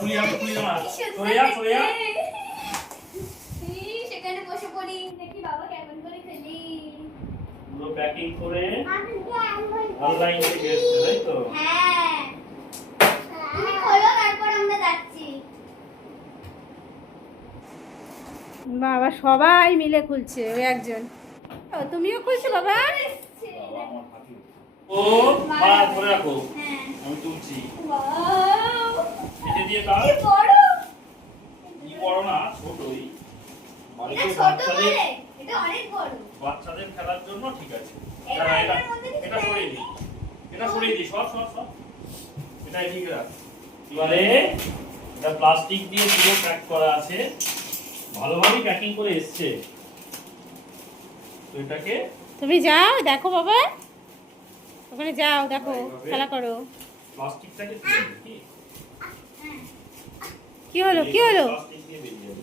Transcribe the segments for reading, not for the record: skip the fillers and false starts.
খুলি না সরে যা সেখানে বসে পড়ি দেখি বাবা কেমন করে খেলি পুরো প্যাকিং করে অনলাইন থেকে এসেছে তাই তো? হ্যাঁ তুমি খোলো তারপর আমরা যাচ্ছি। বাবা সবাই মিলে খুলছে ওই একজন। ও তুমিও খুলছো বাবা? বাবা আমার হাতে ও মা ধরে রাখো হ্যাঁ আমি তুলছি ওয়াও এটা দিয়ে দাও কি বড় কি বড় না ছোটই এটা বাড়িতে ছোট বাচ্চাদের বলে এটা অনেক বড় বাচ্চাদের খেলার জন্য ঠিক আছে এটা দাঁড়া, এটার মধ্যে কিছু এটা সরিয়ে দিই এটা সরিয়ে দিই সব এটা এদিকে রাখ এবারে এটা প্লাস্টিক দিয়ে পুরো প্যাক করা আছে ভালোভাবে প্যাকিং করে এসছে তো এটাকে তুমি যাও দেখো বাবা, ওখানে যাও দেখো খেলা করো। প্লাস্টিকটাকে তুলে দিই কি হলো কি হলো? প্লাস্টিক দিয়ে বেরিয়ে যাবে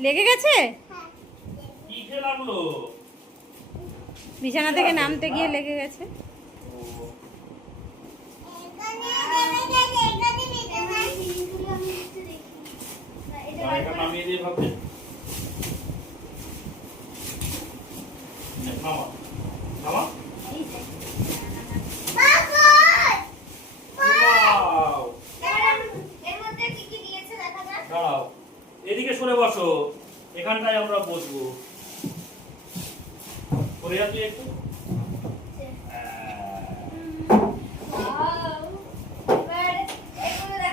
লেগে গেছে? কি খেয়ে লাগলো বিছানা থেকে নামতে গিয়ে লেগে গেছে। এটা নামিয়ে দিয়ে ভাববে নামা নামা Wow! দাঁড়াও এদিকে সরে বসো এখানটায় আমরা বসবো সরে যা তুই একটু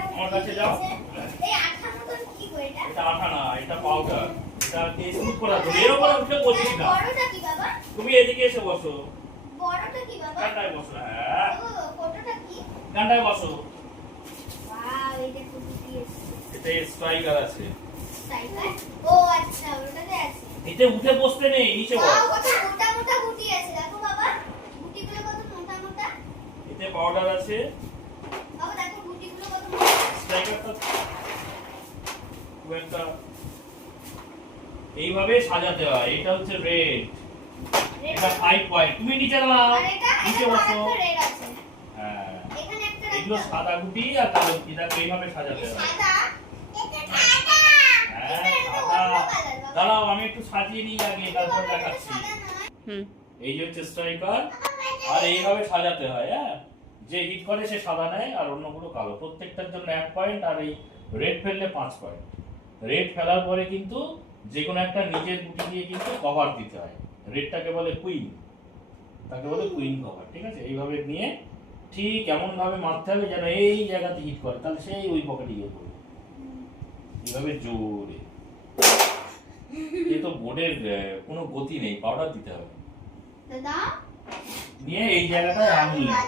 আমার কাছে যাও এটা আঠা না এটা পাউডার এটা স্মুথ করা তো এর উপরে উঠে বসিস না তুমি এদিকে এসে বসো গানটায় বসো হ্যাঁ গানটায় বসো এটা স্ট্রাইকার আছে ও আচ্ছা ওটাতে আছে এতে উঠে বসতে নেই নিচে বস কত মোটা মোটা গুটি আছে দেখো বাবা গুটিগুলো কত মোটা মোটা এতে পাউডার আছে বাবা দেখো গুটিগুলো কত মোটা স্ট্রাইকারটা খুব একটা এইভাবে সাজাতে হয় এটা হচ্ছে রেড এটা 5 পয়েন্ট তুমি নিচে নাও আর এটা নিচে এটা বসো একটা রেড আছে হ্যাঁ এখানে একটা এগুলো রাখতে হবে। সাদা গুটি আর কালো গুটি দেখো এইভাবে সাজাতে হয় সাদা এটা সাদা হ্যাঁ এটা সাদা অন্য কালার বাবা দাঁড়াও আমি একটু সাজিয়ে নিই আগে তারপর দেখাচ্ছি সাদা নয় হুম এই যে হচ্ছে স্ট্রাইকার আর এইভাবে সাজাতে হয় হ্যাঁ যে হিট করে সে সাদা নেয় আর অন্যগুলো কালো প্রত্যেকটার জন্য 1 পয়েন্ট আর এই রেড ফেললে 5 পয়েন্ট রেড ফেলার পরে কিন্তু যে কোনো একটা নিজের গুটি দিয়ে কিন্তু কভার দিতে হয় রেডটাকে বলে কুইন তাকে বলে কুইন কভার ঠিক আছে এইভাবে নিয়ে ঠিক এমন ভাবে মারতে হবে যেন এই জায়গাতে হিট করে তাহলে সেই ওই পকেটে গিয়ে পড়বে এইভাবে জোরে এ তো বোর্ডের কোনো গতি নেই পাউডার দিতে হবে দাদা নিয়ে এই জায়গাটায় আঙুল হ্যাঁ,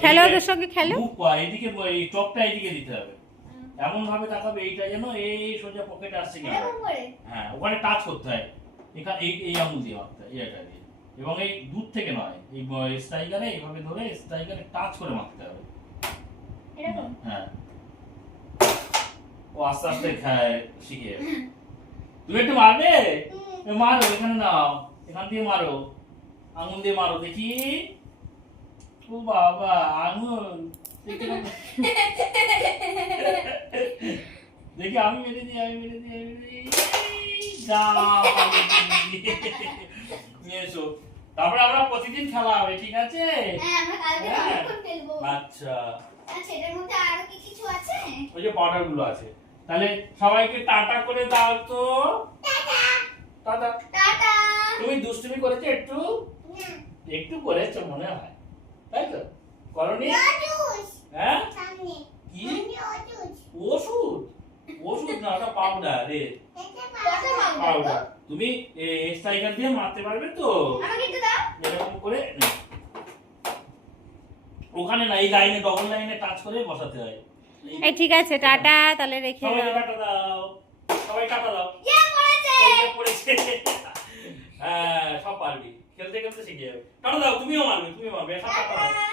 খেলো এদিকে ওদের সঙ্গে খেলো। মুখ এদিকে এই টপটা এদিকে দিতে হবে এমন ভাবে তাকাবে এইটা যেন এই সোজা পকেটে আসছে কিনা এরকম করে হ্যাঁ ওখানে টাচ করতে হয় এখানে এই আঙুল দিয়ে মারতে হয় এটা দিয়ে এবং এই দূর থেকে নয় এই স্ট্রাইকারে এইভাবে ধরে স্ট্রাইকারে টাচ করে মারতে হবে এরকম হ্যাঁ ও আস্তে আস্তে শিখে যাবে তুমি একটু মারবে মারো এখানে নাও এখান দিয়ে মারো আঙুল দিয়ে মারো দেখি ও বাবা আঙুল দেখি আমি মেরে দিই নিয়ে এসো তারপরে আমরা প্রতিদিন খেলা হবে ঠিক আছে হ্যাঁ আমরা কালকে হ্যাঁ। অনেকক্ষণ খেলবো আচ্ছা আচ্ছা এটার মধ্যে আরো কি কিছু আছে ওই যে পাউডার গুলো আছে তাহলে সবাইকে টাটা করে দাও তো টাটা টাটা তুমি দুষ্টুমি করেছো একটু একটু করেছো মনে হয় তাই তো করনি হ্যাঁ কি ওষুধ ওষুধ না ওটা পাউডার রে কত মারবো পাউডার তুমি স্ট্রাইকার দিয়ে মারতে পারবে তো আমাকে একটু দাও এরকম করে ওখানে না এই লাইনে ডবল লাইনে টাচ করে বসাতে হয় এই ঠিক আছে টাটা তাহলে রেখে সবাই দাও। টাটা দাও সবাই টাটা দাও ইয়ে পড়েছে ওই যে পড়েছে হ্যাঁ সব পারবি খেলতে খেলতে শিখে যাবে টাটা দাও তুমিও মারবে সব টাটা দাও টাটা